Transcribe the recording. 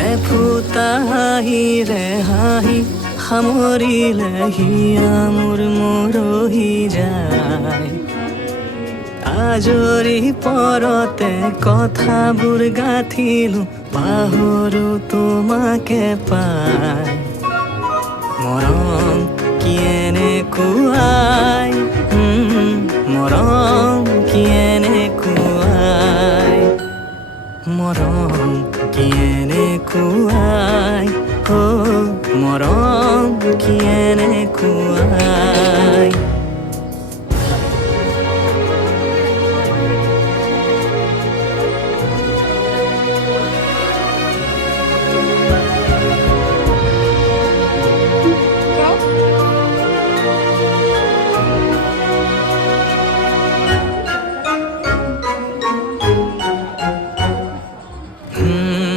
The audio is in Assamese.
এফুটা হাঁহিৰে হাঁহি সামৰিলে হিয়া মোৰ মৰহি যায়। আজৰি পৰতে কথাবোৰ গাঁঠিলো পাহৰো তোমাকে পাই। মৰম কি এনেকুৱাই, মৰম কি এনেকুৱাই, মৰম কি এনেকুৱাই, মৰম কি এনেকুৱাই।